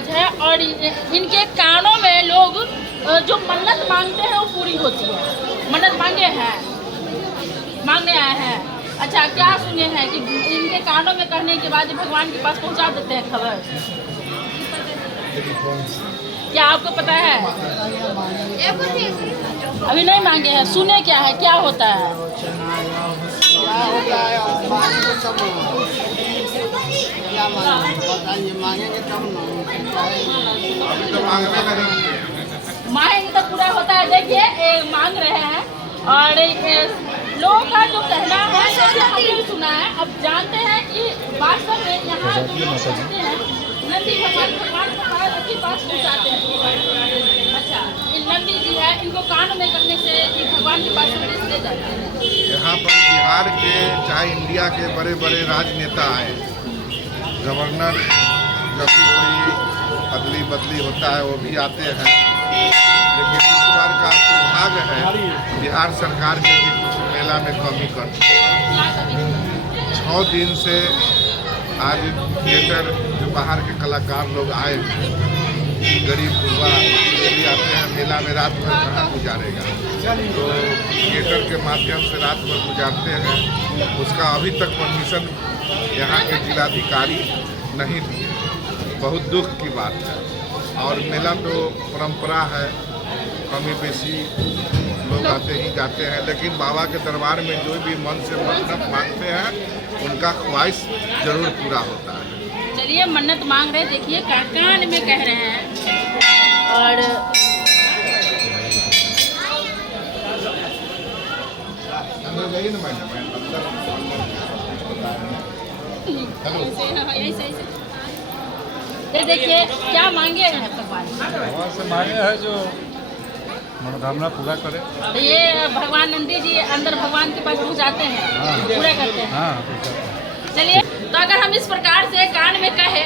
राज है और इनके कानों में लोग जो मन्नत मांगते हैं वो पूरी होती है। मन्नत मांगने आए हैं। अच्छा, क्या सुने हैं कि इनके कानों में कहने के बाद भगवान के पास पहुंचा देते हैं खबर? क्या आपको पता है? अभी नहीं मांगे हैं, सुने क्या है, क्या होता है? मांगेंगे तो पूरा होता है। देखिए मांग रहे हैं और लोगों का जो कहना है जैसे हमने सुना है। अब जानते हैं कि वास्तव में यहाँ जो लोग कहते हैं नंदी भगवान के पास पहुँचाते हैं। अच्छा, नंदी जी है, इनको कान में करने से भगवान के पास संदेश ले जाते हैं। यहाँ पर बिहार के चाहे इंडिया के बड़े बड़े राजनेता आए, गवर्नर जब भी कोई अदली बदली होता है वो भी आते हैं, लेकिन इस बार का दुर्भाग्य है बिहार सरकार के भी कुछ मेला में कमी कर 6 दिन से आज थिएटर जो बाहर के कलाकार लोग आए, गरीब गुरबा जो भी आते हैं मेला में रात भर कहाँ गुजारेगा, तो थिएटर के माध्यम से रात भर गुजारते हैं। उसका अभी तक परमिशन यहाँ के जिलाधिकारी नहीं दिए, बहुत दुख की बात है। और मेला तो परंपरा है, कमी बेशी लोग आते ही जाते हैं, लेकिन बाबा के दरबार में जो भी मन से मन्नत मांगते हैं उनका ख्वाहिश जरूर पूरा होता है। चलिए मन्नत मांग रहे, देखिए कान में कह रहे हैं। और ये देखिए क्या मांगे हैं भगवान से मांगे है जो मनोकामना पूरा करे। तो ये भगवान नंदी जी अंदर भगवान के पास पहुँचाते हैं, पूरा करते हैं। चलिए, तो अगर हम इस प्रकार से कान में कहे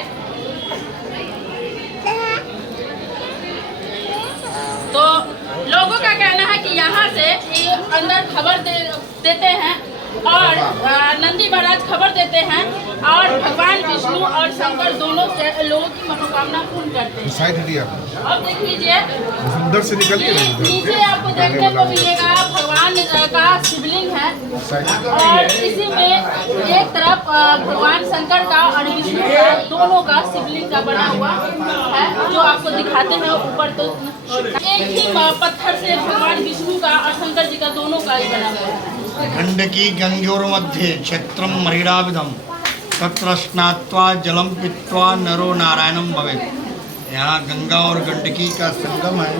तो लोगों का कहना है कि यहाँ से अंदर खबर देते हैं और नंदी महाराज खबर देते हैं और भगवान विष्णु और शंकर दोनों लोगों की मनोकामना पूर्ण करते हैं। अब देख लीजिए अंदर से निकल के नीचे आपको देखने को मिलेगा भगवान का शिवलिंग है और इसी में एक तरफ भगवान शंकर का और विष्णु का दोनों का शिवलिंग का बना हुआ है, जो आपको दिखाते हैं ऊपर। तो एक ही पत्थर से भगवान विष्णु का और शंकर जी का दोनों का ही बना हुआ है। गंडकी गंगोर्मध्ये क्षेत्रम महिराविधम तत्र स्नात्वा जलम पीत्वा नरो नारायणम भवेत्। यहाँ गंगा और गंडकी का संगम है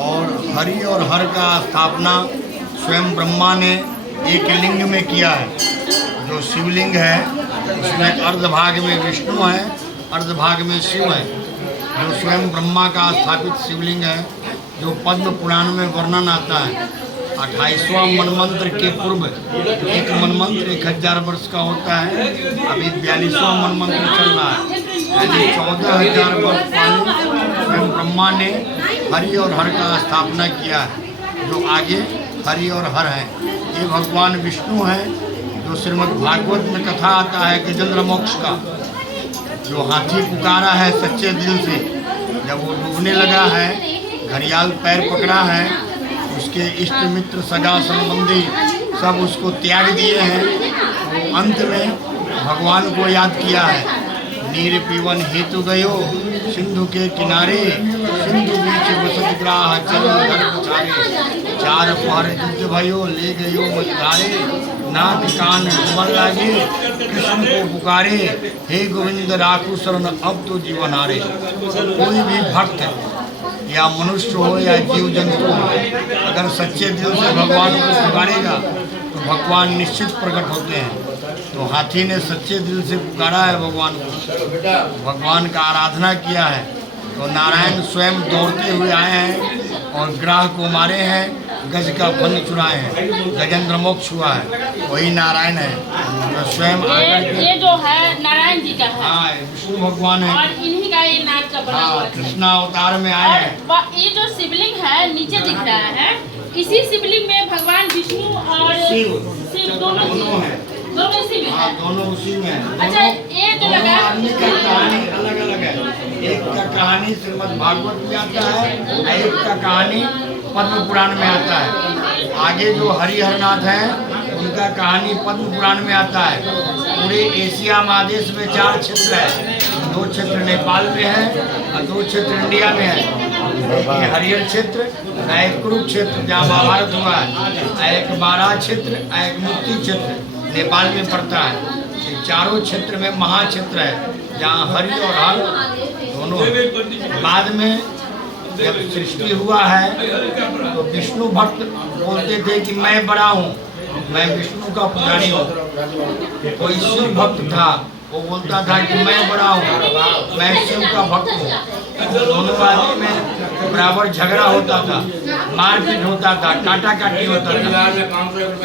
और हरि और हर का स्थापना स्वयं ब्रह्मा ने एक लिंग में किया है। जो शिवलिंग है उसमें अर्धभाग में विष्णु है, अर्धभाग में शिव है। जो स्वयं ब्रह्मा का स्थापित शिवलिंग है, जो पद्म पुराण में वर्णन आता है। 28वां मनमंत्र के पूर्व एक मनमंत्र 1000 वर्ष का होता है, अभी 42वां मनमंत्र चल रहा है, यानी 14,000 वर्ष पहले स्वयं ब्रह्मा ने हरि और हर का स्थापना किया है। जो आगे हरि और हर है ये भगवान विष्णु है। जो श्रीमद् भागवत में कथा आता है गजेंद्र मोक्ष का, जो हाथी पुकारा है सच्चे दिल से, जब वो डूबने लगा है, घड़ियाल पैर पकड़ा है, उसके इष्ट मित्र सगा संबंधी सब उसको त्याग दिए हैं। वो अंत में भगवान को याद किया है। नीर पीवन हेतु गयो सिंधु के किनारे, सिंधु बीच बसत ग्राह चरण धर पुछारे। 4 पहर युद्ध भयो ले गयो मझधारे, नाथ कान डूबन लागे कृष्ण को पुकारे। हे गोविंद राखू शरण अब तो जीवन हारे। कोई भी भक्त या मनुष्य हो या जीव जंतु हो, अगर सच्चे दिल से भगवान को पुकारेगा तो भगवान निश्चित प्रकट होते हैं। तो हाथी ने सच्चे दिल से पुकारा है भगवान को, भगवान का आराधना किया है, तो नारायण स्वयं दौड़ते हुए आए हैं और ग्राह को मारे हैं, गज का फल चुराए हैं, गजेंद्र मोक्ष हुआ है, वही नारायण है जो स्वयं ये जो है नारायण जी का है। हाँ, विष्णु भगवान है और इन्हीं का ये नाग का बना हुआ है। कृष्णा अवतार में आए हैं। ये जो शिवलिंग है नीचे दिख रहा है, इसी शिवलिंग में भगवान विष्णु और शिव दोनों हैं। दोनों शिव हैं। दोनों उसी में। अच्छा, ये जो लगा आदमी का कहानी अलग अलग है। एक का कहानी श्रीमद् भागवत में आता है, एक का कहानी पद्म पुराण में आता है। आगे जो हरिहरनाथ हैं उनका कहानी पद्म पुराण में आता है। पूरे एशिया महादेश में 4 क्षेत्र है, 2 क्षेत्र नेपाल में है और 2 क्षेत्र इंडिया में है। एक हरिहर क्षेत्र, एक कुरुक्षेत्र जहाँ महाभारत हुआ है, एक बाराह क्षेत्र, एक मुक्ति क्षेत्र नेपाल में पड़ता है। चारों क्षेत्र में महाक्षेत्र है जहाँ हरि और हर दोनों। बाद में जब सृष्टि हुआ है तो विष्णु भक्त बोलते थे कि मैं बड़ा हूँ, मैं विष्णु का पुजारी हूँ। कोई शिव भक्त था, वो बोलता था कि मैं बड़ा हूँ, मैं शिव का भक्त हूँ। दोनों आदमी में बराबर झगड़ा होता था, मारपीट होता था, काटा काटी होता था।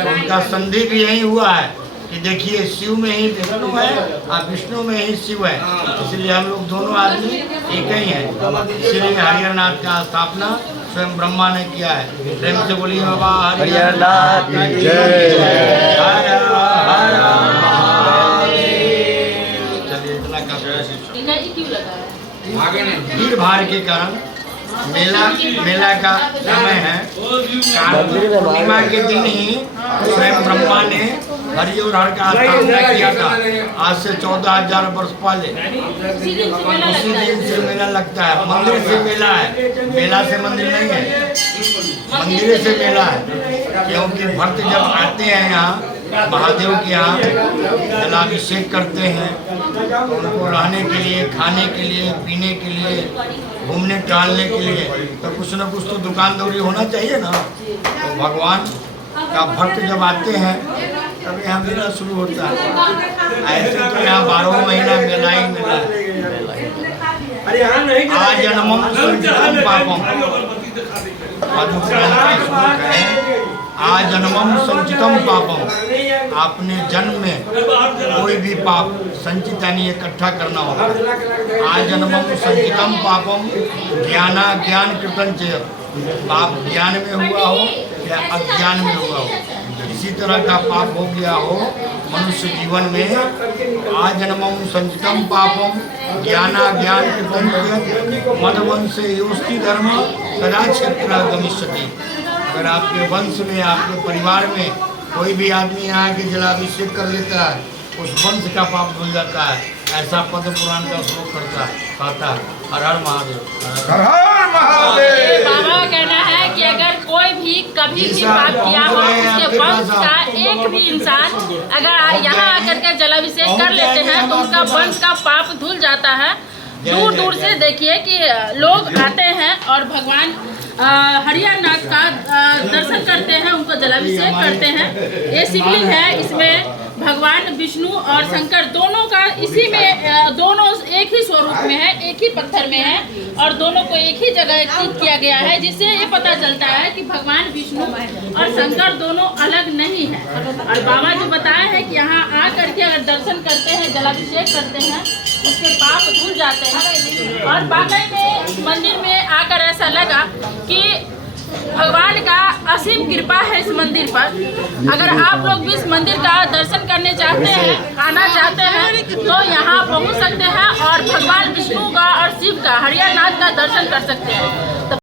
उनका संधि भी यही हुआ है कि देखिए शिव में ही विष्णु है और विष्णु में ही शिव है, इसलिए हम लोग दोनों आदमी एक ही हैं। इसलिए हरिहरनाथ का स्थापना स्वयं ब्रह्मा ने किया है। प्रेम से बोलिए बाबा हरिहरनाथ की जय। हर हर महादेव। चलिए इतना क्यों लगा है? भीड़ भाड़ के कारण मेला का समय है। कार्तिक पूर्णिमा के दिन ही स्वयं ब्रह्मा ने हरि और हर का स्थापना किया था, आज से 14,000 वर्ष पहले। उसी दिन से मेला लगता है। मंदिर से मेला है, मेला से मंदिर नहीं है, मंदिर से मेला है। क्योंकि भक्त जब आते हैं यहाँ महादेव के यहाँ जलाभिषेक करते हैं, उनको रहने के लिए, खाने के लिए, पीने के लिए, घूमने टहलने के लिए तो कुछ न कुछ तो दुकानदौरी होना चाहिए ना। तो भगवान का भक्त जब आते हैं तब यहाँ मेला शुरू होता है। ऐसे तो यहाँ 12 महीना मेला ही मेला है। आजन्मम संचितम पापम, आजन्मम संचितम पापम, आपने जन्म में कोई भी पाप संचित यानी इकट्ठा करना होगा। आजन्मम संचितम पापम ज्ञाना ज्ञान कृतन चेत, पाप ज्ञान में हुआ हो या अज्ञान में हुआ हो, किसी तरह का पाप हो गया हो मनुष्य जीवन में। आजन्मम संचितम पापम ज्ञाना ज्ञान कृतन चेत मदवंशे योस्ति धर्म सदा क्षेत्र गमिष्यति। अगर आपके वंश में, आपके परिवार में कोई भी आदमी यहाँ के जलाभिषेक कर लेता है, उस वंश का पाप धुल जाता है। ऐसा पद्म पुराण का श्लोक कहता है। हर हर महादेव। हर हर महादेव। बाबा का कहना है कि अगर कोई भी कभी भी पाप किया हो, उसके वंश का एक भी इंसान अगर यहाँ आकर के जलाभिषेक कर लेते हैं तो उनका वंश का पाप धुल जाता है। दूर दूर से देखिए कि लोग आते हैं और भगवान हरिहरनाथ का दर्शन करते हैं, उनको जलाभिषेक करते हैं। ये शिवलिंग है, इसमें भगवान विष्णु और शंकर दोनों का इसी में, दोनों एक ही स्वरूप में है, एक ही पत्थर में है और दोनों को एक ही जगह स्थित किया गया है, जिससे ये पता चलता है कि भगवान विष्णु और शंकर दोनों अलग नहीं है। और बाबा जो बताए हैं कि यहाँ आ करके अगर दर्शन करते हैं, जलाभिषेक करते हैं, उसके पाप धुल जाते हैं। और वाकई में मंदिर में आकर ऐसा लगा कि भगवान का असीम कृपा है इस मंदिर पर। अगर आप लोग भी इस मंदिर का दर्शन करने चाहते हैं, आना चाहते हैं, तो यहाँ पहुँच सकते हैं और भगवान विष्णु का और शिव का, हरिहरनाथ का दर्शन कर सकते हैं।